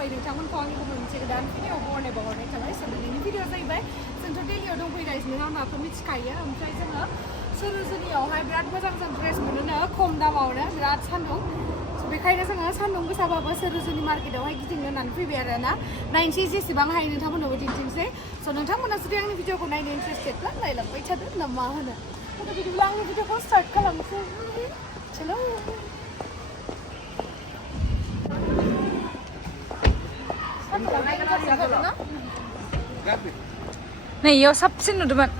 खुलुमबाय नोंथांमोनखौ आंनि गुबुन मोनसे गोदान भिडिअ बरायनाय बावहरनाय थाबाय स' दिनैनि भिडिअ जाहैबाय जोंथ' दिल्लीयाव दंफैगासिनो नोंथाङा मिथिखायो ओमफ्राय जोङो सरोजिनियावहाय बिराद मोजां मोजां ड्रेस मोनोनो खम दामावनो बिराद सान्दुं स' बेखायनो जोङो सान्दुं गोसाबाबो सरोजिनि मार्केटआवहाय गिदिंनो होननानै फैबाय आरो ना नायनोसै जेसेबां हायो नोंथांमोननोबो दिन्थिनोसै स' नोंथांमोना जुदि आंनि भिडिअखौ नायनो इन्टारेस्टेडब्ला नायलांबाय थादो ना मा होनो बिदिब्ला आंनि भिडिअखौ स्टार्ट खालामनोसै चलो नै इयाव साबसिन नुदोंमोन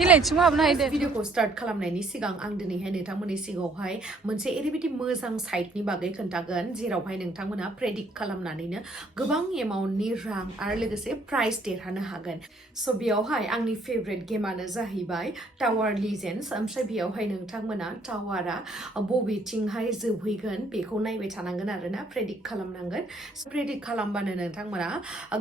भिडिअखौ स्टार्ट खालामनायनि सिगां आं दिनैहाय नोंथांमोननि सिगाङावहाय मोनसे ओरैबायदि मोजां साइटनि बागै खोन्थागोन जेरावहाय नोंथांमोना प्रेडिक्ट खालामनानैनो गोबां एमाउन्टनि रां आरो लोगोसे प्राइज देरहानो हागोन स' बेयावहाय आंनि फेभरेट गेमानो जाहैबाय टावार लिजेन्ड्स ओमफ्राय बेयावहाय नोंथांमोना टावारा बबेथिंहाय जोबहैगोन बेखौ नायबाय थानांगोन आरोना प्रेडिक्ट खालामनांगोन प्रेडिक्ट खालामबानो नोंथांमोना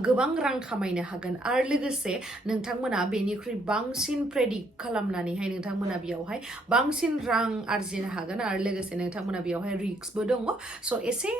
गोबां रां खामायनो हागोन आरो लोगोसे नोंथांमोना बेनिख्रुइ बांसिन प्रेडिक्ट खालामनानैहाय नोंथांमोना बेयावहाय बांसिन रां आरजिनो हागोन आरो लोगोसे नोंथांमोना बेयावहाय रिस्कबो दङ स' एसे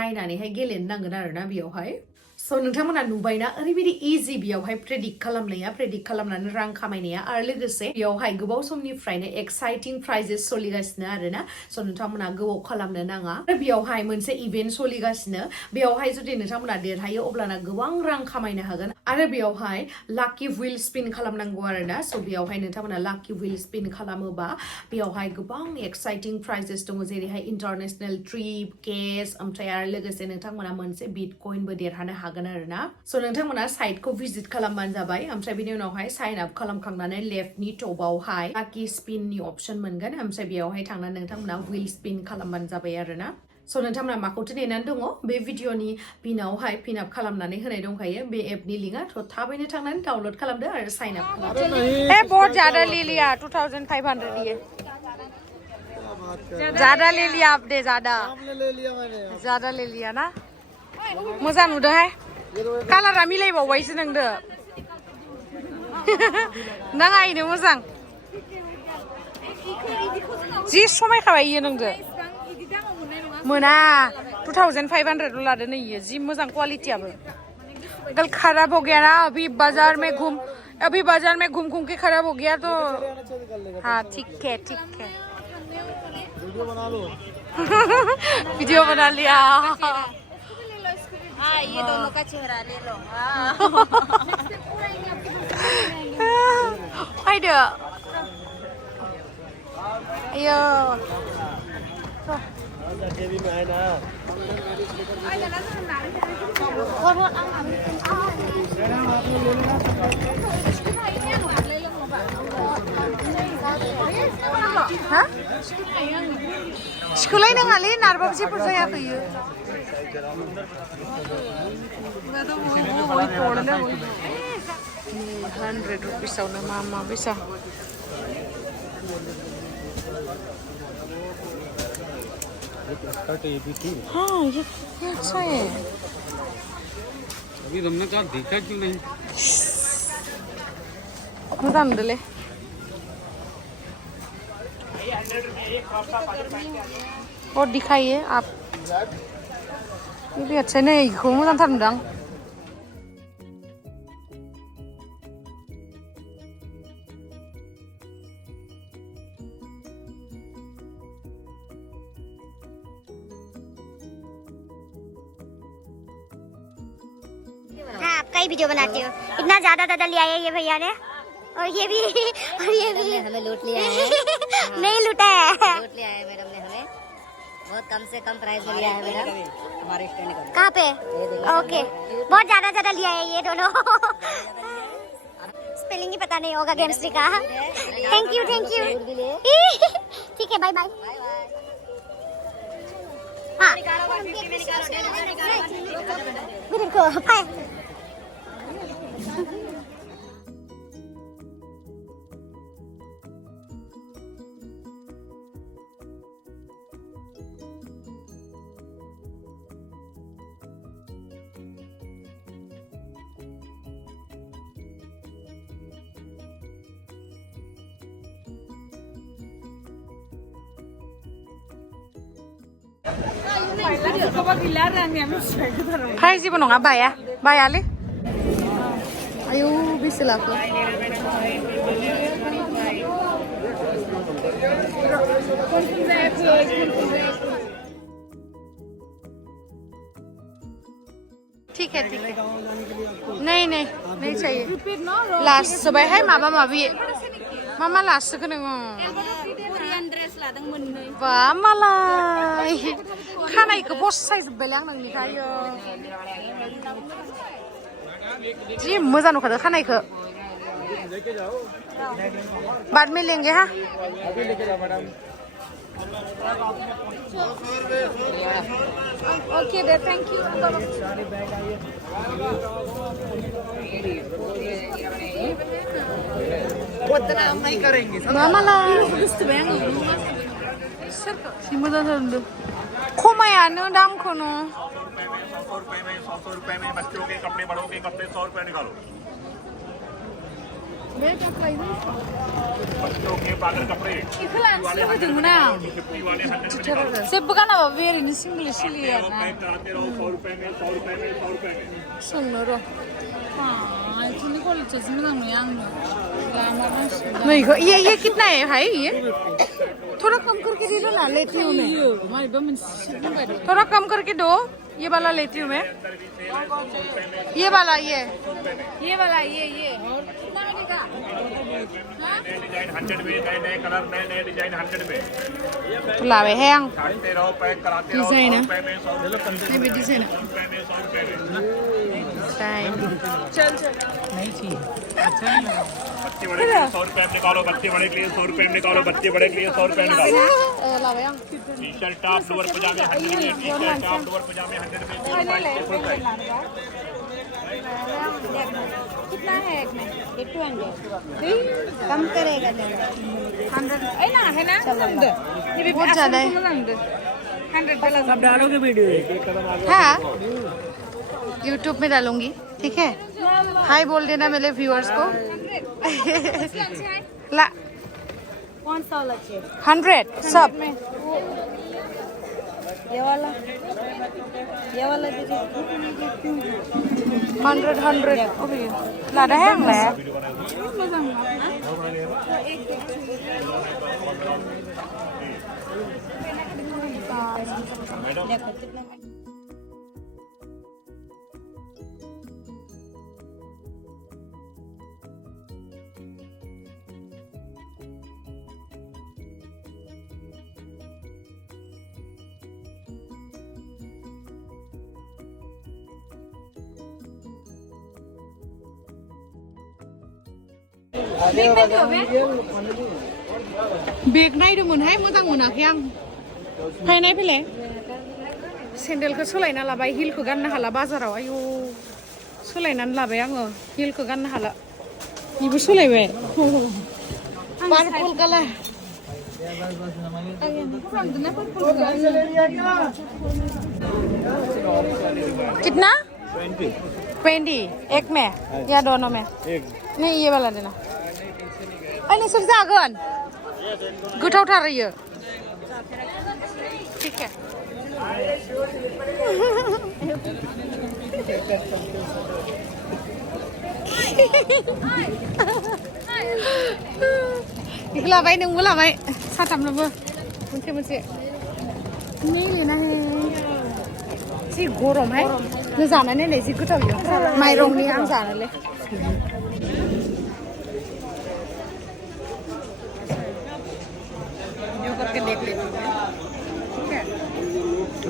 नायनानैहाय गेलेनो नांगोन आरोना बेयावहाय स' नोंथांमोना नुबायना ओरैबायदि इजि बेयावहाय प्रेडिक्ट खालामनाया प्रेडिक्ट खालामनानै रां खामायनाया आरो लोगोसे बेयावहाय गोबाव समनिफ्रायनो एक्साइटिं प्राइजेस सोलिगासिनो आरोना स' नोंथांमोना गोबाव खालामनो नाङा आरो बेयावहाय मोनसे इभेन्ट सोलिगासिनो बेयावहाय जुदि नोंथांमोना देरहायो अब्लाना गोबां रां खामायनो हागोन आरो बेयावहाय लाकि व्हील स्पिन खालामनांगौ आरोना स' बेयावहाय नोंथांमोना लाकि व्हील स्पिन खालामोबा बेयावहाय गोबां एक्साइटिं प्राइजेस दङ जेरैहाय इन्टारनेसनेल ट्रिप केस ओमफ्राय आरो लोगोसे नोंथांमोना मोनसे बिटकइनबो देरहानो हागोन आरोना स' नोंथांमोना साइटखौ भिजिट खालामबानो जाबाय ओमफ्राय बिनि उनावहाय साइन आप खालामखांनानै लेफ्टनि टपावहाय लाकि स्पिननि अप्सन मोनगोन ओमफ्राय बेयावहाय थांनानै नोंथांमोना व्हील स्पिन खालामबानो जाबाय आरोना स' नोंथांमोना माखौथो नेनानै दङ बे भिडिअनि पिनावहाय पिन आप खालामनानै होनाय दंखायो बे एपनि लिंकआ थ' थाबैनो थांनानै डाउनलड खालामदो आरो साइन आप खालामदो ए बहुत ज्यादा ले लिया 2500 ये ज्यादा ले लिया आपने ज्यादा ले लिया ना मोजां नुदोंहाय कालारा मिलायबावबायसो नोंदो नाङायनो मोजां जि समायखाबाय इयो नोंदो मोना 2500 लादो नै इयो जि मोजां क्वालिटियाबो कल खराब हो गया ना अभी बाजार में घूम के खराब हो गया तो हाँ ठीक है वीडियो बना लिया हाँ ये दोनों का चेहरा ले लो आइडिया अयो सिखोलाय नाङालै नारबाबो जेबो जायाखै 100 रुपिसावनो मा बेसा हाँ ये अच्छा है अभी तुमने कहा देखा क्यों नहीं मजा नुदोंलै बहुत दिखाइए आप ये भी अच्छा नहीं इखौ मोजांथार नुदों आं आपका ही वीडियो बनाती हूँ इतना ज्यादा लिया है ये भैया ने और ये भी हमें लूट लिया है नहीं लूटा है लूट लिया है मैडम ने हमें बहुत कम से कम प्राइस में लिया है मैडम हमारे स्टैंड कहाँ पे ओके बहुत ज्यादा लिया है ये दोनों स्पेलिंग ही पता नहीं होगा गेम्स का थैंक यू ठीक है बाय बाय हाँ Hai जेबो नङा बाया बायालै आयौ बेसे लाखो ठीक है नहीं नहीं नहीं चाहिए लास्ट सबे है माबा माबी मामा लास्ट को नोङो बा मालाय खानायखौ बसायजोब्बायलै आं नोंनिखायो जि मोजां नुखादो खानायखौ बाद में लेंगे हाँ ओके दे थैंक यू उतना हम नहीं करेंगे मामाला सि मोजां जादों खमायानो दामखौनो 100 रुपए में बच्चों के कपड़े बड़ों के कपड़े 100 रुपए निकालो बच्चों के पागल कपड़े जेबो गानाबाबो ओरैनो सिंगल सोलियो आरोना कराते रहो 100 रुपए में 100 रुपए में 100 रुपए में सोंनो र' इतनी क्वालिटी से मोजां नुयो आंनो नैखौ ये कितना है भाई ये थोड़ा कम करके दे दो ना लेती हूँ मैं थोड़ा कम करके दो ये वाला लेती हूँ मैं ये वाला ये वाला ये डिजाइन 100 में नए नए कलर नए नए डिजाइन 100 में लावे हैं काटते रहो पैक कराते रहो 100 रुपए में 100 रुपए ये भी डिजाइन है 100 रुपए में चल नहीं चाहिए अच्छा है ना बच्चे बड़े के लिए 100 रुपए में निकालो बच्चे बड़े के लिए 100 रुपए में निकालो बच्चे बड़े के लिए 100 रुपए में निकालो लावे टी शर्ट टॉप लोअर पजामे 100 में टी शर्ट टॉप लोअर पजामे 100 में कितना है एक में 200 कम करेगा 100 है ना बहुत ज्यादा है 100 सब डालोगे वीडियो हाँ YouTube में डालूंगी ठीक है हाय बोल देना मेरे व्यूअर्स को ला कौन सा वाला चाहिए 100 सब ये वाला दीजिए 100 ओके ला रहा है मैं देखो कितना बेग नायदोंमोनहाय मोजां मोनाखै आं फायनाय फैलाय सेन्देलखौ सोलायना लाबाय हिलखौ गाननो हाला बाजाराव आयौ सोलायनानै लाबाय आङो हिलखौ गाननो हाला बेबो सोलायबाय पार्पल कालार कितना 20 एक में या दोनों में नहीं ये वाला देना अरे सब जागन गोथावथार इयो ठीक है इखौ लाबाय नोंबो लाबाय साथामनोबो मोनसे मोनसे नहीं लेना है जि गरमहाय नों जानानै नाय जि गोथाव इयो माइरंनि आं जानोलै करके देख लेती हूँ ठीक है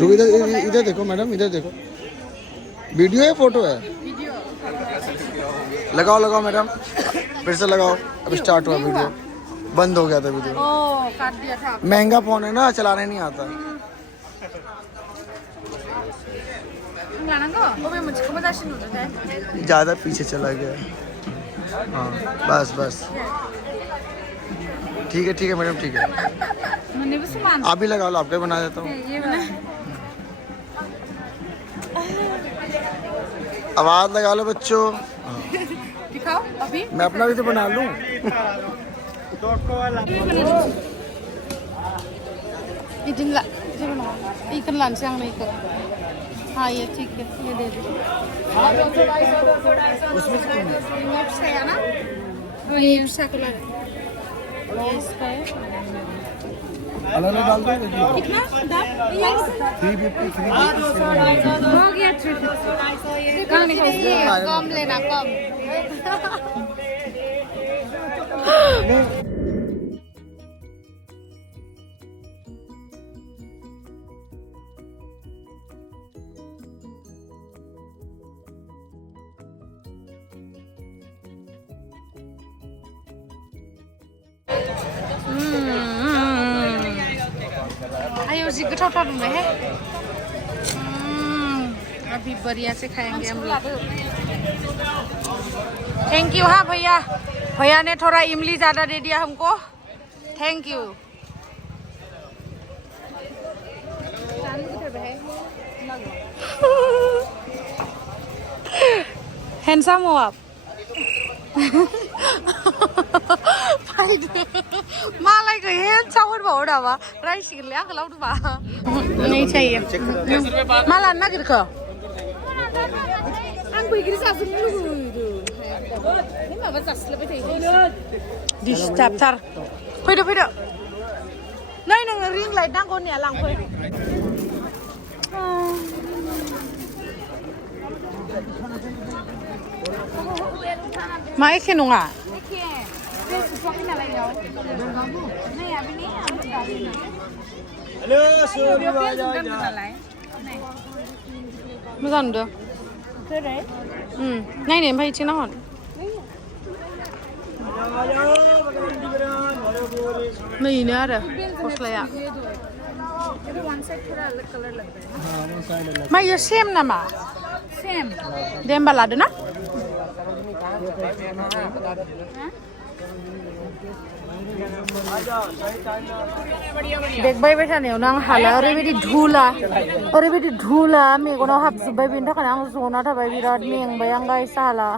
रुको इधर देखो मैडम इधर देखो वीडियो है फोटो है वीडियो लगाओ मैडम फिर से लगाओ अब स्टार्ट हुआ वीडियो बंद हो गया था वीडियो ओ काट दिया था महंगा फोन है ना चलाने नहीं आता ज्यादा पीछे चला गया हाँ बस ठीक है मैडम ठीक है आप भी लगा लो आपके बना देता हूँ आवाज लगा लो बच्चों दिखाओ अभी मैं अपना भी तो बना लूं इदिनला इखन लानोसै आं इखो हाँ ये ठीक है ये दे दो ये फिसाया ना ये फिसाखौ ला ये इसका है अलग अलग डाल दो कितना दाम 350 हो गया 350 कम लेना कम आयो जी गोथावथार नुबाय है अभी बढ़िया से खाएंगे हम लोग थैंक यू हाँ भैया भैया ने थोड़ा इमली ज़्यादा दे दिया हमको थैंक यू हैंडसम हो आप मालायखौ हैंडसम होनबावो नामा रायसिगोनलै आंखौ लावदोंबा नहीं चाहिए मा लानो नागिरखो आं बैग्रि जाजोबनो लुगैदों माबा जासिलाबाय थायो डिस्टार्बथार फैदो फैदो नै नोङो रिं लाइट नांगौ होननाया लांफै मा एखे नङा मोजां नुदों नायनो ओमफ्राय इथिं नाहर नैनो आरो गस्लाया मा इयो सेम नामा सेम दे होमबा लादो ना बेग बायबाय थानायावनो आं हाला ओरैबायदि धुला मेगनाव हाबजोब्बाय बेनि थाखायनो आं जना थाबाय बिराद मेंबाय आं गाइस हाला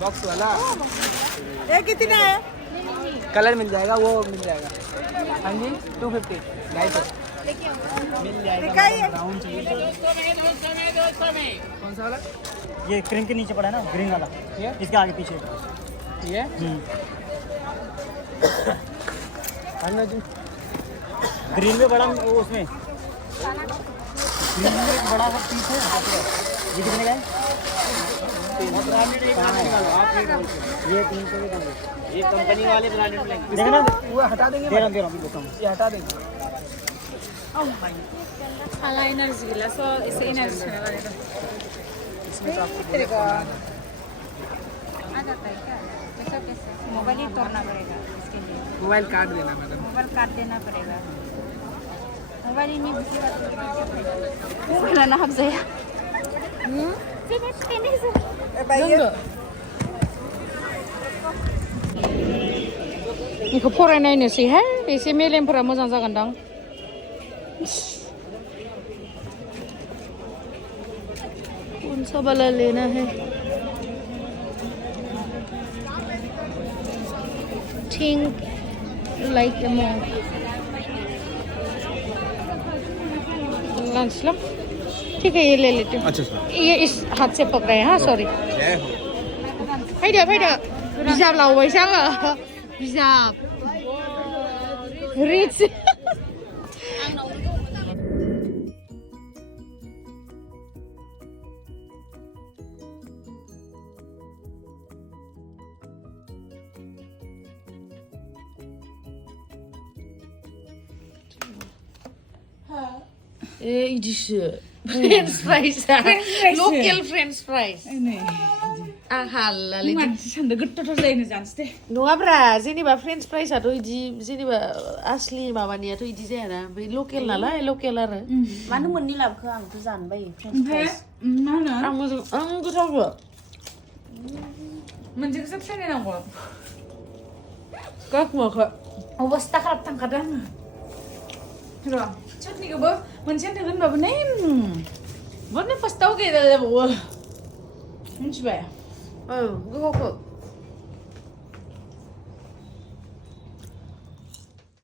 बॉक्स वाला ये कितना है कलर मिल जाएगा वो मिल जाएगा हाँ जी 250 250 मिल जाएगा ब्राउन चाहिए कौन सा वाला ये क्रीम के नीचे पड़ा है ना ग्रीन वाला ये इसके आगे पीछे ये ग्रीन में बड़ा वो उसमें ग्रीन में एक बड़ा सा पीस है ये कितने का है ये 300 के ये कंपनी वाले ब्रांडेड में देखो ना वो हटा देंगे दे रहा हूँ ये हटा देंगे हाला एनर्जी गैला स एसे एनर्जी सोना लादो मोबाइल ही तोड़ना पड़ेगा इसके लिए मोबाइल काट देना मैडम मोबाइल काट देना पड़ेगा मोबाइल ही नहीं बिकी ना हाबजाया इखौ फरायनायनोसैहाय एसे मेलेमफोरा मोजां जागोनदां कौन सा वाला लेना है थिंक लाइक अ मॉन्क लंचलम ठीक है ये ले लेती हूँ अच्छा सर ये इस हाथ से पकड़े हाँ सॉरी फैदो बिजाब लावबायसो आङो बिजाब रिच इदिसो फ्रेन्च फ्राइज लकेल फ्रेन्च फ्राइज आं हालालै मानसि सानदों गोथावथार जायो जानोसै दे नङाब्रा जेनेबा फ्रेन्च फ्राइजआथ' इदि जेनेबा आसलि माबानियाथ' इदि जायाना ओमफ्राय लकेल नालाय लकेल आरो मानो मोननै लाबोखो आंथ' जानबाय फ्रेन्च फ्राइज मा होनो आं मोजां आं गोथावबो मोनसेखौसो ट्राइ नांगौ गाखुमाखो अबस्था खालाम थांखादों आङो र' चटनिखौबो मोनसे होनगोन होनबाबो नै बरनो फार्स्टआव गैलायबावो मिथिबाय गोबावखौ